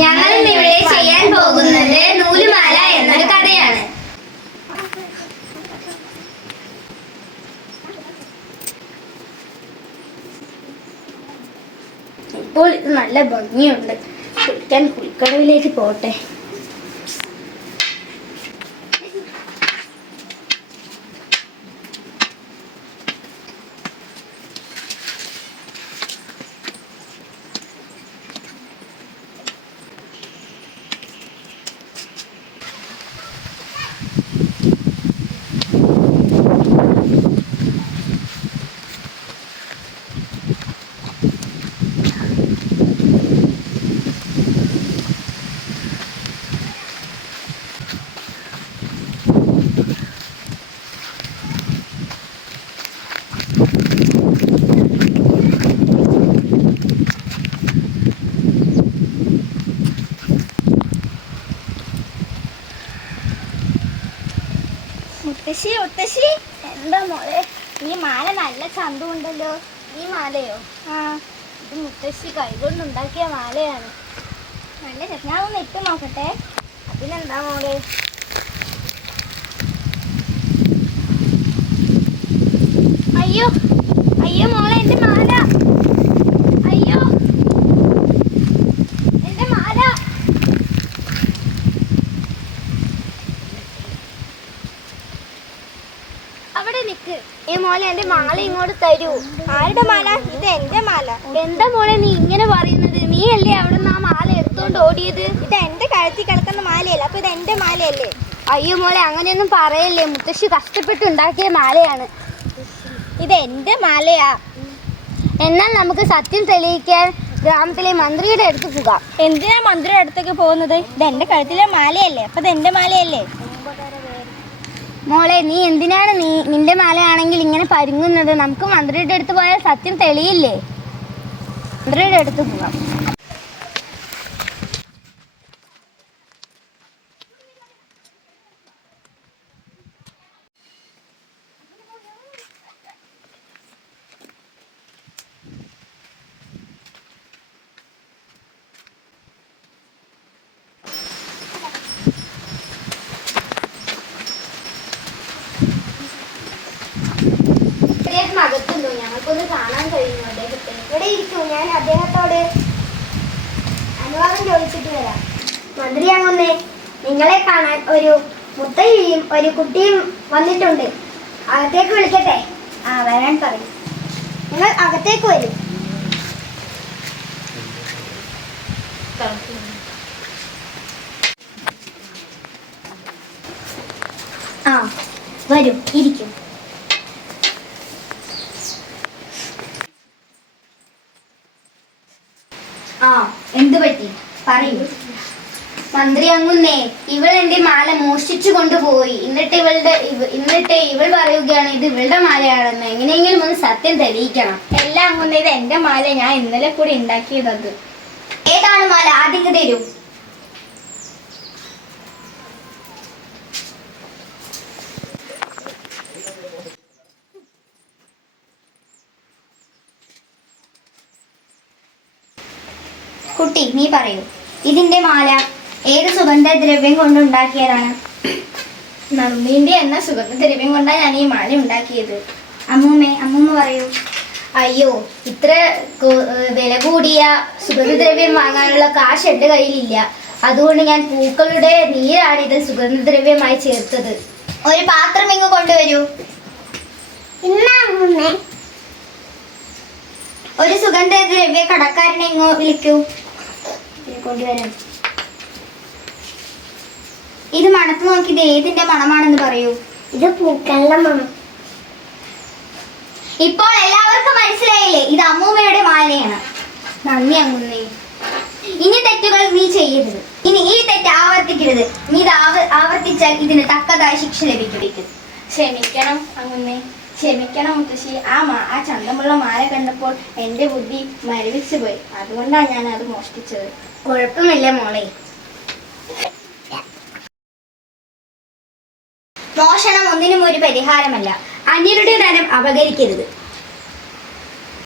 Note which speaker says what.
Speaker 1: ഞങ്ങൾ ഇവിടെ ചെയ്യാൻ പോകുന്നത് നൂലുമാല എന്നൊരു കഥയാണ്. ഇപ്പോൾ ഇത് നല്ല ഭംഗിയുണ്ട്. കുളിക്കാൻ കുളിക്കടവിലേക്ക് പോട്ടെ.
Speaker 2: മുത്തശ്ശി മുത്തശ്ശി. എന്താ മോളെ? ഈ മാല നല്ല ചന്തമുണ്ടല്ലോ. ഈ മാലയോ? ആ. ഇത് മുത്തശ്ശി കൈകൊണ്ടുണ്ടാക്കിയ മാലയാണ്. നല്ല ഞാൻ ഒന്ന് ഇട്ട് നോക്കട്ടെ. അതിനെന്താ മോളെ? അയ്യോ. അയ്യോ മോളെ എന്റെ മാല അയ്യോ എന്റെ മാല അവിടെ നിക്ക്. ഈ മോളെ എന്റെ മാല ഇങ്ങോട്ട് തരൂ. ആരുടെ മാല? ഇത് എന്റെ മാല. എന്താ മോളെ നീ ഇങ്ങനെ പറയുന്നത്? നീ അല്ലേ അവിടെ നിന്ന് ആ മാല എടുത്തോണ്ട് ഓടിയത്? ഇത് എന്റെ കഴുത്തിൽ കിടക്കുന്ന മാലയല്ല. അപ്പൊ ഇത് എന്റെ മാലയല്ലേ? അയ്യോ മോളെ അങ്ങനെയൊന്നും പറയല്ലേ. മുത്തശ്ശി കഷ്ടപ്പെട്ട് ഉണ്ടാക്കിയ മാലയാണ്. ഇത് എന്റെ മാലയാ. എന്നാൽ നമുക്ക് സത്യം തെളിയിക്കാൻ ഗ്രാമത്തിലെ മന്ത്രിയുടെ അടുത്ത് പോകാം. എന്തിനാ മന്ത്രിയുടെ അടുത്തേക്ക് പോകുന്നത്? ഇത് എന്റെ കഴുത്തിലെ മാലയല്ലേ? അപ്പൊ ഇത് എന്റെ മാലയല്ലേ? മോളെ നീ എന്തിനാണ് നീ നിന്റെ മാലയാണെങ്കിൽ ഇങ്ങനെ പരുങ്ങുന്നത്? നമുക്ക് മന്ത്രിയുടെ അടുത്ത് പോയാൽ സത്യം തെളിയില്ലേ? മന്ത്രിയുടെ അടുത്ത് പോകാം. ഞങ്ങൾക്കൊന്ന് കാണാൻ കഴിയുന്നു അദ്ദേഹത്തെ ഇവിടെ ഇരിക്കൂ ഞാൻ അദ്ദേഹത്തോട് അനുവാദം ചോദിച്ചിട്ട് വരാം. മന്ത്രി അങ്ങൊന്നേ നിങ്ങളെ കാണാൻ ഒരു മുത്തയ്യയും ഒരു കുട്ടിയും വന്നിട്ടുണ്ട്. അകത്തേക്ക് വിളിക്കട്ടെ? ആ വരാൻ പറയും. നിങ്ങൾ അകത്തേക്ക് വരും. ആ വരും ഇരിക്കും. ആ എന്തു പറ്റി? പറയൂ. മന്ത്രി അങ്ങുന്നേ ഇവൾ എന്റെ മാല മോഷ്ടിച്ചു കൊണ്ടുപോയി. എന്നിട്ട് ഇവളുടെ ഇവ- എന്നിട്ട് ഇവൾ പറയുകയാണ് ഇത് ഇവളുടെ മാലയാണെന്ന്. എങ്ങനെയെങ്കിലും ഒന്ന് സത്യം തെളിയിക്കണം.
Speaker 1: എല്ലാം അങ്ങുന്നേ ഇത് എന്റെ മാല ഞാൻ ഇന്നലെ കൂടി ഉണ്ടാക്കിയതത്
Speaker 2: ഏതാണ് മാല? ആദ്യം തരൂ. കുട്ടി നീ പറയൂ. ഇതിന്റെ മാല ഏത് സുഗന്ധദ്രവ്യം കൊണ്ടുണ്ടാക്കിയതാണ്?
Speaker 1: നന്ദിന്റെ എന്ന സുഗന്ധദ്രവ്യം കൊണ്ടാണ് ഞാൻ ഈ മാല ഉണ്ടാക്കിയത്.
Speaker 2: അമ്മൂമ്മേ അമ്മൂമ്മ പറയൂ.
Speaker 1: അയ്യോ ഇത്ര വില കൂടിയ സുഗന്ധദ്രവ്യം വാങ്ങാനുള്ള കാശ് എന്റെ കയ്യിലില്ല. അതുകൊണ്ട് ഞാൻ പൂക്കളുടെ നീരാണ് ഇത് സുഗന്ധദ്രവ്യമായി ചേർത്തത്.
Speaker 2: ഒരു പാത്രം ഇങ്ങ് കൊണ്ടുവരൂ. ഒരു സുഗന്ധദ്രവ്യ കടക്കാരനെ ഇങ്ങോ വിളിക്കൂ. കൊണ്ടുവരാം ഇത് മണത്ത് നോക്കി ഇത് ഏതിന്റെ മണമാണെന്ന് പറയൂ. ഇത് പൂക്കളുടെ മണം. ഇപ്പോൾ എല്ലാവർക്കും മനസ്സിലായില്ലേ? ഇത് അമ്മൂമ്മയുടെ മാലയാണ്. നന്ദി അമ്മൂമ്മേ. ഇനി തെറ്റുകൾ നീ ചെയ്യരുത്. ഇനി ഈ തെറ്റ് ആവർത്തിക്കരുത്. നീ ഇത് ആവ- ആവർത്തിച്ചാൽ ഇതിന് തക്കതായ ശിക്ഷ ലഭിക്കും
Speaker 1: ക്ഷമിക്കണം അങ്ങനെ ക്ഷമിക്കണം മുത്തശ്ശി. ആ മാ ആ ചന്തമുള്ള മാല കണ്ടപ്പോൾ എന്റെ ബുദ്ധി മരവിച്ചു പോയി അതുകൊണ്ടാണ് ഞാൻ അത് മോഷ്ടിച്ചത്.
Speaker 2: കുഴപ്പമില്ല മോളെ. മോഷണം ഒന്നിനും ഒരു പരിഹാരമല്ല. അന്യരുടെ ധനം അപകരിക്കരുത്.